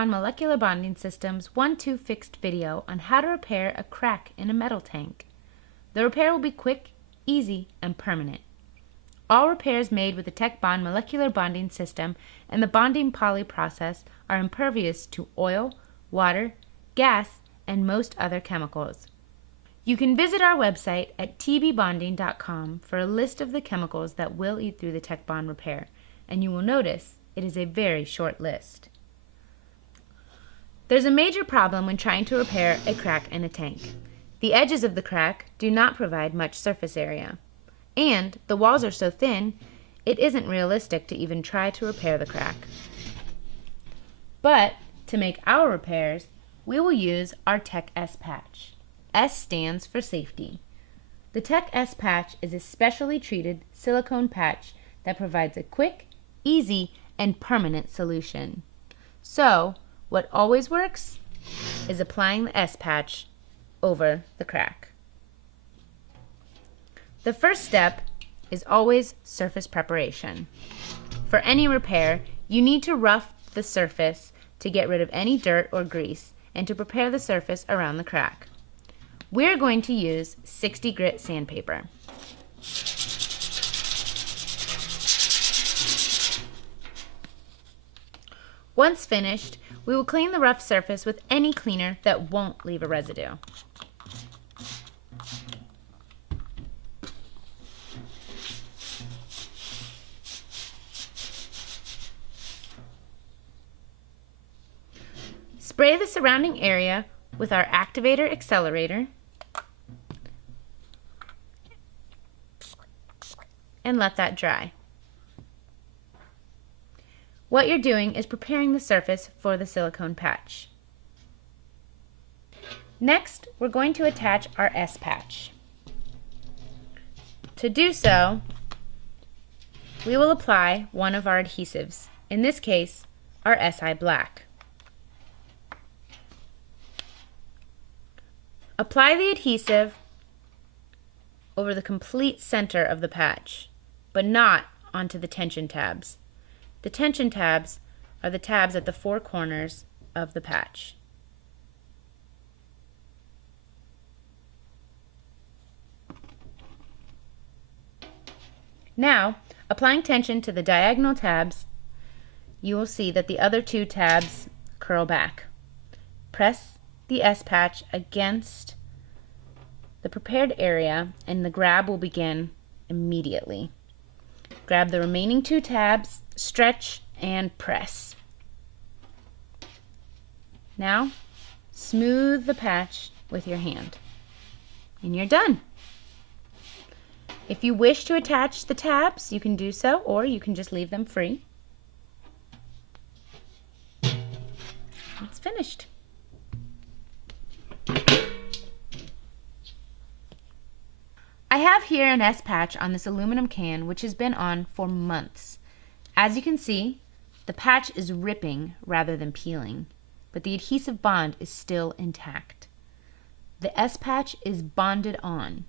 Bond Molecular Bonding System's 1-2 fixed video on how to repair a crack in a metal tank. The repair will be quick, easy, and permanent. All repairs made with the Tech Bond Molecular Bonding System and the bonding poly process are impervious to oil, water, gas, and most other chemicals. You can visit our website at tbbonding.com for a list of the chemicals that will eat through the Tech Bond repair, and you will notice it is a very short list. There's a major problem when trying to repair a crack in a tank. The edges of the crack do not provide much surface area, and the walls are so thin, it isn't realistic to even try to repair the crack. But to make our repairs, we will use our Tech S patch. S stands for safety. The Tech S patch is a specially treated silicone patch that provides a quick, easy, and permanent solution. So, what always works is applying the S patch over the crack. The first step is always surface preparation. For any repair, you need to rough the surface to get rid of any dirt or grease and to prepare the surface around the crack. We're going to use 60 grit sandpaper. Once finished, we will clean the rough surface with any cleaner that won't leave a residue. Spray the surrounding area with our activator accelerator and let that dry. What you're doing is preparing the surface for the silicone patch. Next, we're going to attach our S patch. To do so, we will apply one of our adhesives, in this case, our SI Black. Apply the adhesive over the complete center of the patch, but not onto the tension tabs. The tension tabs are the tabs at the four corners of the patch. Now, applying tension to the diagonal tabs, you will see that the other two tabs curl back. Press the S patch against the prepared area and the grab will begin immediately. Grab the remaining two tabs, stretch, and press. Now, smooth the patch with your hand, and you're done. If you wish to attach the tabs, you can do so, or you can just leave them free. It's finished. I have here an S patch on this aluminum can which has been on for months. As you can see, the patch is ripping rather than peeling, but the adhesive bond is still intact. The S patch is bonded on.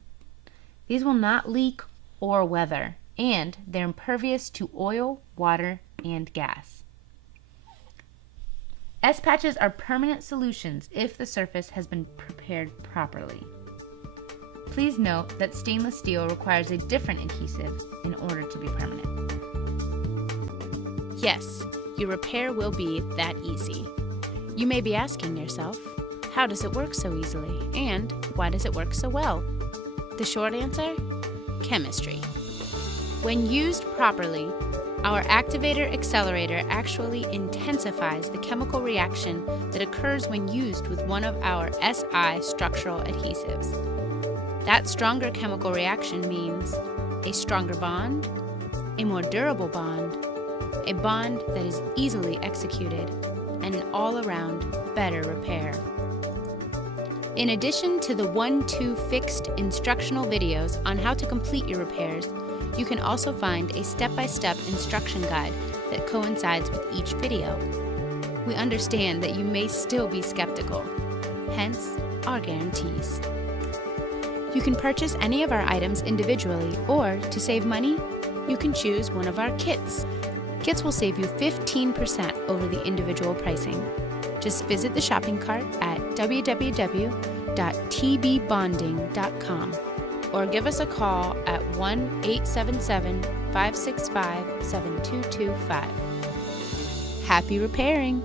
These will not leak or weather, and they're impervious to oil, water, and gas. S patches are permanent solutions if the surface has been prepared properly. Please note that stainless steel requires a different adhesive in order to be permanent. Yes, your repair will be that easy. You may be asking yourself, how does it work so easily? And why does it work so well? The short answer? Chemistry. When used properly, our activator accelerator actually intensifies the chemical reaction that occurs when used with one of our SI structural adhesives. That stronger chemical reaction means a stronger bond, a more durable bond, a bond that is easily executed, and an all-around better repair. In addition to the 1-2 fixed instructional videos on how to complete your repairs, you can also find a step-by-step instruction guide that coincides with each video. We understand that you may still be skeptical, hence our guarantees. You can purchase any of our items individually, or to save money, you can choose one of our kits. Kits will save you 15% over the individual pricing. Just visit the shopping cart at www.tbbonding.com or give us a call at 1-877-565-7225. Happy repairing!